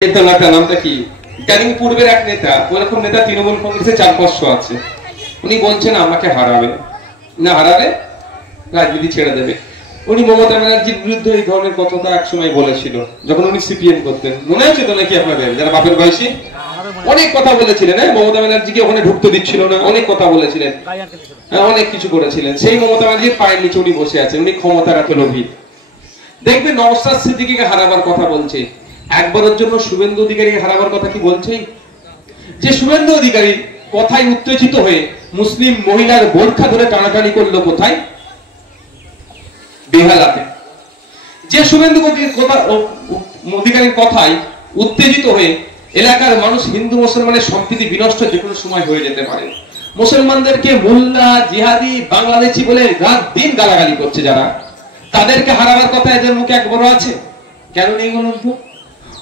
নামটা কি ক্যানিং পূর্বের এক নেতা, ওরকম নেতা তৃণমূল কংগ্রেসে 4-500 আছে। উনি বলছেন আমাকে হারাবে না, হারালে রাজনীতি ছেড়ে দেবে। উনি মমতা ব্যানার্জির বিরুদ্ধে এই ধরনের কথা একসময় বলেছিল যখন উনি সিপিএম করতেন, মনে আছে তো নাকি আপনাদের যারা বাপের বয়সী? অনেক কথা বলেছিলেন, মমতা ব্যানার্জিকে ওখানে ঢুকতে দিচ্ছিল না, অনেক কথা বলেছিলেন, অনেক কিছু করেছিলেন। সেই মমতা ব্যানার্জির পায়ের নিচে উনি বসে আছেন, উনি ক্ষমতার এত লোভী। দেখবেন নওশাদ সিদ্দিকীকে হারাবার কথা বলছে, একবারের জন্য শুভেন্দু অধিকারীকে হারাবার কথা কি বলছে? যে শুভেন্দু অধিকারী কথায় উত্তেজিত হয়ে মুসলিম মহিলার বোরখা ধরে টানাটানি করলো কোথায়? বেহালাতে। যে শুভেন্দু অধিকারীর কথায় উত্তেজিত হয়ে এলাকার মানুষ হিন্দু মুসলমানের সম্প্রীতি বিনষ্ট যে কোনো সময় হয়ে যেতে পারে, মুসলমানদেরকে মোল্লা জিহাদি বাংলাদেশি বলে রাত দিন গালাগালি করছে যারা, তাদেরকে হারাবার কথা এদের মুখে একবারও আছে? কেন নেই বলুন তো?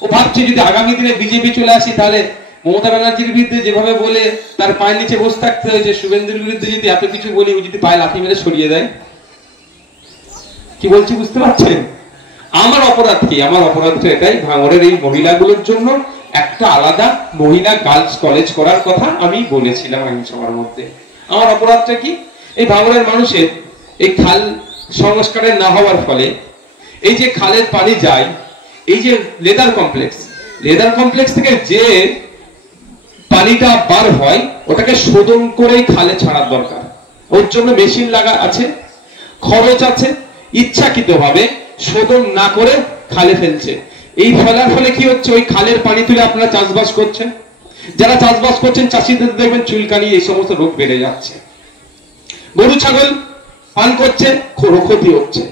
ও ভাবছে যদি আগামী দিনে বিজেপি চলে আসি তাহলে মমতা ব্যানার্জির বিরুদ্ধে যেভাবে বলে তার পায়ের নিচে বসে থাকতে হয়েছে, শুভেন্দুর বিরুদ্ধে যদি এত কিছু বলি ও যদি পায়ে লাথি মেরে সরিয়ে দেয়, কি বলছি বুঝতে পারছেন? আমার অপরাধ কি? আমার অপরাধটা এটাই, ভাঙড়ের এই মহিলাগুলোর জন্য একটা আলাদা মহিলা গার্লস কলেজ করার কথা আমি বলেছিলাম আইনসভার মধ্যে। আমার অপরাধটা কি? এই ভাঙড়ের মানুষের এই খাল সংস্কারের না হওয়ার ফলে এই যে খালের পানি যায়, এই যে লেদার কমপ্লেক্স থেকে যে পানিটা বার হয় ওটাকে শোধন করেই খালে ছাড়ার দরকার। ওর জন্য মেশিন লাগা আছে, খরচ আছে, ইচ্ছাকৃতভাবে শোধন না করে খালে ফেলছে। এই ফেলার ফলে কি হচ্ছে? ওই খালের পানি তুলে আপনারা চাষবাস করছেন, যারা চাষবাস করছেন চাষিদের দেখবেন চুলকানি এই সমস্ত রোগ বেড়ে যাচ্ছে, গরু ছাগল পান করছে, ক্ষতি হচ্ছে,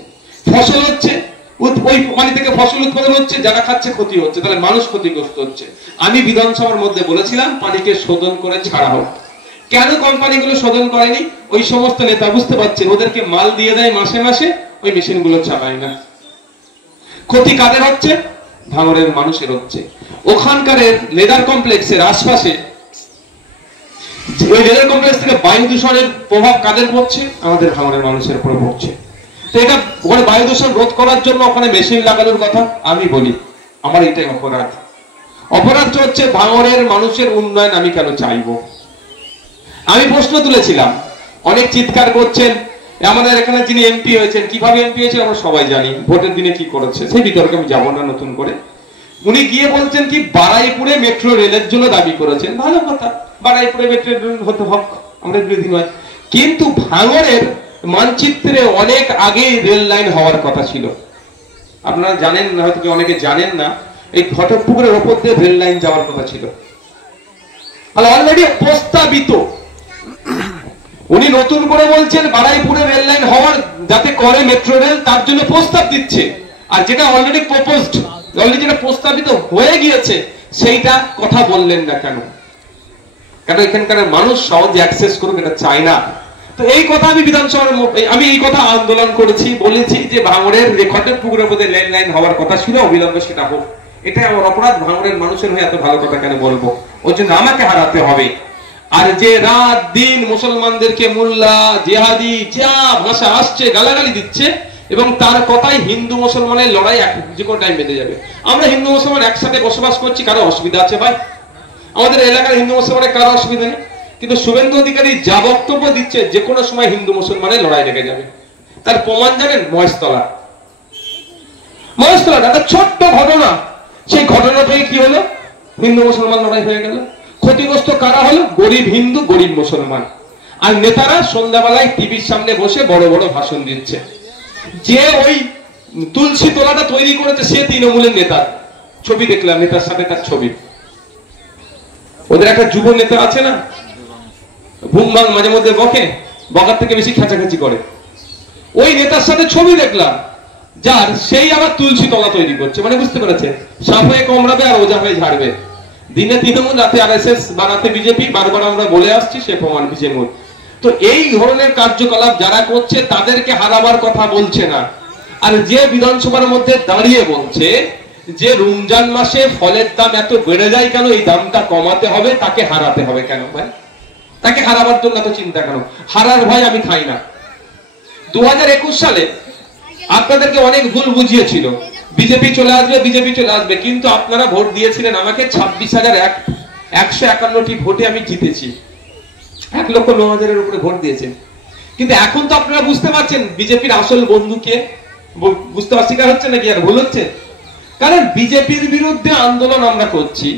ফসল হচ্ছে, ওই পানি থেকে ফসল উৎপাদন হচ্ছে, যারা খাচ্ছে ক্ষতি হচ্ছে, তাহলে মানুষ ক্ষতিগ্রস্ত হচ্ছে। আমি বিধানসভার মধ্যে বলেছিলাম পানিকে শোধন করে ছাড়া হোক। কেন কোম্পানিগুলো শোধন করেনি? ওই সমস্ত নেতা বুঝতে পারছেন ওদেরকে মাল দিয়ে দেয় মাসে মাসে, ওই মেশিনগুলো চালায় না। ক্ষতি কাদের হচ্ছে? ভাঙড়ের মানুষের হচ্ছে। ওখানকার লেদার কমপ্লেক্সের আশপাশে ওই লেদার কমপ্লেক্স থেকে বায়ু দূষণের প্রভাব কাদের পড়ছে? আমাদের ভাঙড়ের মানুষের উপর পড়ছে। তো এটা ওখানে বায়ু দূষণ রোধ করার জন্য ওখানে মেশিন লাগানোর কথা আমি বলি, আমার এটাই অপরাধ। অপরাধটা হচ্ছে ভাঙড়ের মানুষের উন্নয়ন আমি কেন চাইবো? আমি প্রশ্ন তুলেছিলাম, অনেক চিৎকার করছেন। আমাদের এখানে যিনি এমপি হয়েছেন, কিভাবে এমপি হয়েছে আমরা সবাই জানি, ভোটের দিনে কি করেছে সেই বিতর্কে আমি যাবো না নতুন করে। উনি গিয়ে বলছেন কি বারাইপুরে মেট্রো রেলের জন্য দাবি করেছেন, ভালো কথা, বারাইপুরে মেট্রো রেল হতে হক, আমরা বিরোধী নয়, কিন্তু ভাঙড়ের মানচিত্রে অনেক আগে রেল লাইন হওয়ার কথা ছিল। আপনারা জানেন না, হয়তো অনেকে জানেন না, এই ঘটকপুকুরের ওপর দিয়ে রেল লাইন যাওয়ার কথা ছিল, অলরেডি প্রস্তাবিত। উনি নতুন করে বলছেন বারাইপুরে রেল লাইন হওয়ার যাতে করে মেট্রো রেল, তার জন্য প্রস্তাব দিচ্ছে। আর যেটা অলরেডি প্রপোজড, অলরেডি যেটা প্রস্তাবিত হয়ে গিয়েছে সেইটা কথা বললেন না কেন? কারণ এখানকার মানুষ সহজে অ্যাক্সেস করুক এটা চায় না। তো এই কথা আমি বিধানসভার আমি এই কথা আন্দোলন করেছি, বলেছি যে ভাঙড়ের রেকর্ডের পুকুরের মধ্যে রেল লাইন হওয়ার কথা ছিল, অবিলম্বে সেটা হোক। এটাই আমার অপরাধ, ভাঙড়ের মানুষের হয়ে এত ভালো কথা কেন বলবো? ওই জন্য আমাকে হারাতে হবে। আর যে রাত দিন মুসলমানদেরকে মোল্লা জিহাদি যা ভাষা আসছে গালাগালি দিচ্ছে, এবং তার কথাই হিন্দু মুসলমানের লড়াই যে কোনো টাইম বেঁধে যাবে। আমরা হিন্দু মুসলমান একসাথে বসবাস করছি, কারো অসুবিধা আছে ভাই? আমাদের এলাকার হিন্দু মুসলমানের কারো অসুবিধা নেই, কিন্তু শুভেন্দু অধিকারী যা বক্তব্য দিচ্ছে যে কোনো সময় হিন্দু মুসলমানের লড়াই লেগে যাবে। তার প্রমাণ জানেন? মহেশতলা একটা ছোট্ট ঘটনা, সেই ঘটনা থেকে কি হলো? হিন্দু মুসলমান লড়াই হয়ে গেল। ক্ষতিগ্রস্ত কারা হলো? গরিব হিন্দু, গরিব মুসলমান। আর নেতারা সন্ধ্যাবেলায় টিভির সামনে বসে বড় বড় ভাষণ দিচ্ছে। যে ওই তুলসী তোলাটা তৈরি করেছে সে তৃণমূলের নেতা, ছবি দেখলাম, নেতার সাথে তার ছবি। ওদের একটা যুব নেতা আছে না, ভুম ভাং মাঝে মধ্যে বকার থেকে বেশি খেঁচাখেঁচি করে, ওই নেতার সাথে ছবি দেখলাম, যার সেই আবার তুলসী তলা তৈরি করছে। মানে বুঝতে পেরেছে, সাপ হয়ে কামড়াবে আর ওজা হয়ে ঝাড়বে। দিনে তৃণমূল, রাতে আরএসএস বা রাতে বিজেপি, বারবার আমরা বলে আসছি, সে প্রমাণ বিজেমূল। তো এই ধরনের কার্যকলাপ যারা করছে তাদেরকে হারাবার কথা বলছে না। আর যে বিধানসভার মধ্যে দাঁড়িয়ে বলছে যে রমজান মাসে ফলের দাম এত বেড়ে যায় কেন, এই দামটা কমাতে হবে, তাকে হারাতে হবে কেন ভাই? তাকে হারাবার জন্য এত চিন্তা কেন? হারার ভয় আমি খাই না। 2021 সালে আপনাদেরকে অনেক ভুল বুঝিয়েছিল বিজেপি চলে আসবে, বিজেপি চলে আসবে, কিন্তু আপনারা ভোট দিয়েছিলেন আমাকে 26,151টি ভোটে আমি জিতেছি। 1,09,000-এর উপরে ভোট দিয়েছেন। কিন্তু এখন তো আপনারা বুঝতে পারছেন বিজেপির আসল বন্ধু কে, বুঝতে অস্বীকার হচ্ছে নাকি আর ভুল হচ্ছে? কারণ বিজেপির বিরুদ্ধে আন্দোলন আমরা করছি,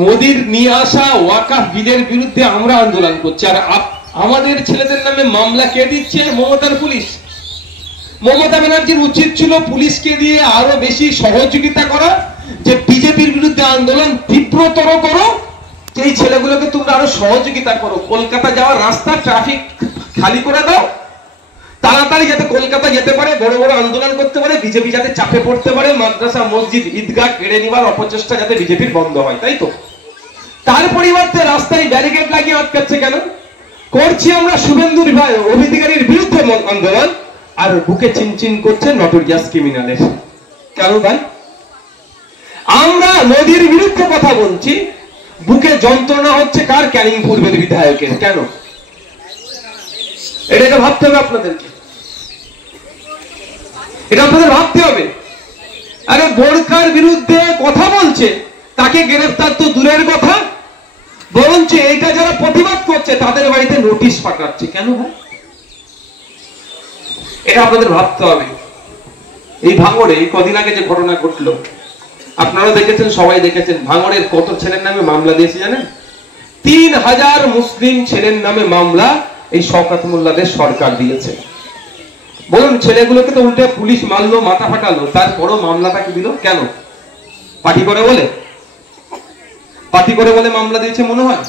মোদির নিয়ে আসা ওয়াকাফ বিলের বিরুদ্ধে আমরা আন্দোলন করছি, আর আমাদের ছেলেদের নামে মামলা কে দিচ্ছে? মমতার পুলিশ। মমতা ব্যানার্জির উচিত ছিল পুলিশকে দিয়ে আরো বেশি সহযোগিতা করা, যে বিজেপির বিরুদ্ধে আন্দোলন তীব্রতর করো, এই ছেলেগুলোকে তোমরা আরো সহযোগিতা করো, কলকাতা যাওয়ার রাস্তা ট্রাফিক খালি করে দাও, তাড়াতাড়ি যাতে কলকাতা যেতে পারে, বড় বড় আন্দোলন করতে পারে, বিজেপি যাতে চাপে পড়তে পারে, মাদ্রাসা মসজিদ ঈদগাহ কেড়ে নেওয়ার অপচেষ্টা যাতে বিজেপির বন্ধ হয়, তাই তো? তার পরিবর্তে রাস্তায় ব্যারিকেড লাগিয়ে আটকাচ্ছে কেন? করছি আমরা শুভেন্দুর ভাই অধিকারীর বিরুদ্ধে আন্দোলন, আর বুকে চিনচিন করছে নটোরিয়াস ক্রিমিনালের। কেন ভাই? আমরা মোদির বিরুদ্ধে কথা বলছি, বুকে যন্ত্রণা হচ্ছে কার? ক্যানিং পূর্বের বিধায়কের। কেন? এটা ভাবতে হবে আপনাদেরকে, এটা আপনাদের ভাবতে হবে। আরে বোরকার বিরুদ্ধে কথা বলছে, তাকে গ্রেফতার তো দূরের কথা, বরঞ্চ এটা যারা প্রতিবাদ করছে তাদের বাড়িতে নোটিশ পাঠাচ্ছে। কেন ভাই? এটা আপনাদের ভাবতে হবে। এই ভাঙড়ে কদিন আগে যে ঘটনা ঘটলো আপনারা দেখেছেন, সবাই দেখেছেন, ভাঙড়ের কত ছেলের নামে মামলা দিয়েছে জানেন? 3,000 মুসলিম ছেলের নামে মামলা এই শওকত মোল্লাদের সরকার দিয়েছে। বলুন, ছেলেগুলোকে তো উল্টে পুলিশ মারলো, মাথা ফাটালো, তারপরও মামলাটা কি দিল? কেন? পার্টি করে বলে? পার্টি করে বলে মামলা দিয়েছে মনে হয়?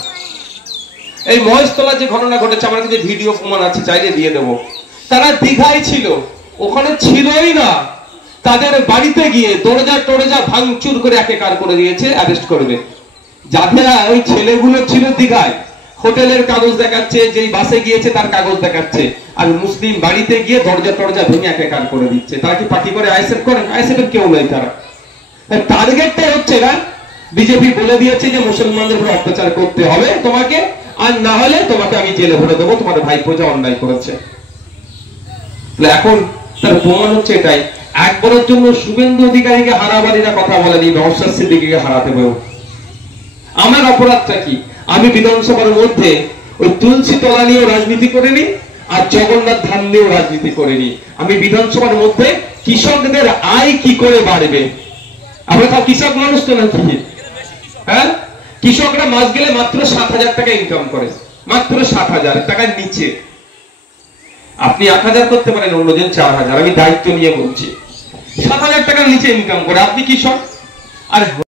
এই মহেশতলা যে ঘটনা ঘটেছে, আমার কাছে ভিডিও প্রমাণ আছে, চাইলে দিয়ে দেবো। তারা দীঘায় ছিল, ওখানে ছিলই না, তাদের বাড়িতে গিয়ে দরজা টরজা ভাঙচুর করে একেকার করে দিয়েছে, অ্যারেস্ট করবে। যারা ওই ছেলেগুলো ছিল দীঘায়, হোটেলের কাগজ দেখাচ্ছে, যেই বাসে গিয়েছে তার কাগজ দেখাচ্ছে, আর মুসলিম বাড়িতে গিয়ে দরজা টরজা ভেঙে একেকার করে দিচ্ছে। তারা কি পার্টি করে? আইএসএফ করে? আইএসএফ এর কেউ নয়। তারা টার্গেটটাই হচ্ছে না, বিজেপি বলে দিয়েছে যে মুসলমানদের উপর অত্যাচার করতে হবে তোমাকে, আর না হলে তোমাকে আমি জেলে ভরে দেবো, তোমার ভাইপো যা অন্যায় করেছে। এখন তার প্রমাণ হচ্ছে এটাই। একবারের জন্য শুভেন্দু অধিকারীকে হারাবারিরা কথা বলেনি, নওশাদ সিদ্দিকীকে হারাতে হবে। আমার অপরাধটা কি? আমি বিধানসভার মধ্যে ওই তুলসী তলা নিয়েও রাজনীতি করিনি, আর জগন্নাথ ধাম নিয়েও রাজনীতি করিনি। আমি বিধানসভার মধ্যে কৃষকদের আয় কি করে বাড়বে, আমরা তো কৃষক মানুষ তো নাকি? হ্যাঁ, কৃষকরা মাস গেলে মাত্র 7,000 টাকা ইনকাম করে, মাত্র 7,000 টাকার নিচে। আপনি 1,000 করতে পারেন, অন্যজন 4,000। আমি দায়িত্ব নিয়ে বলছি, 7,000 টাকার নিচে ইনকাম করে। আপনি কৃষক, আর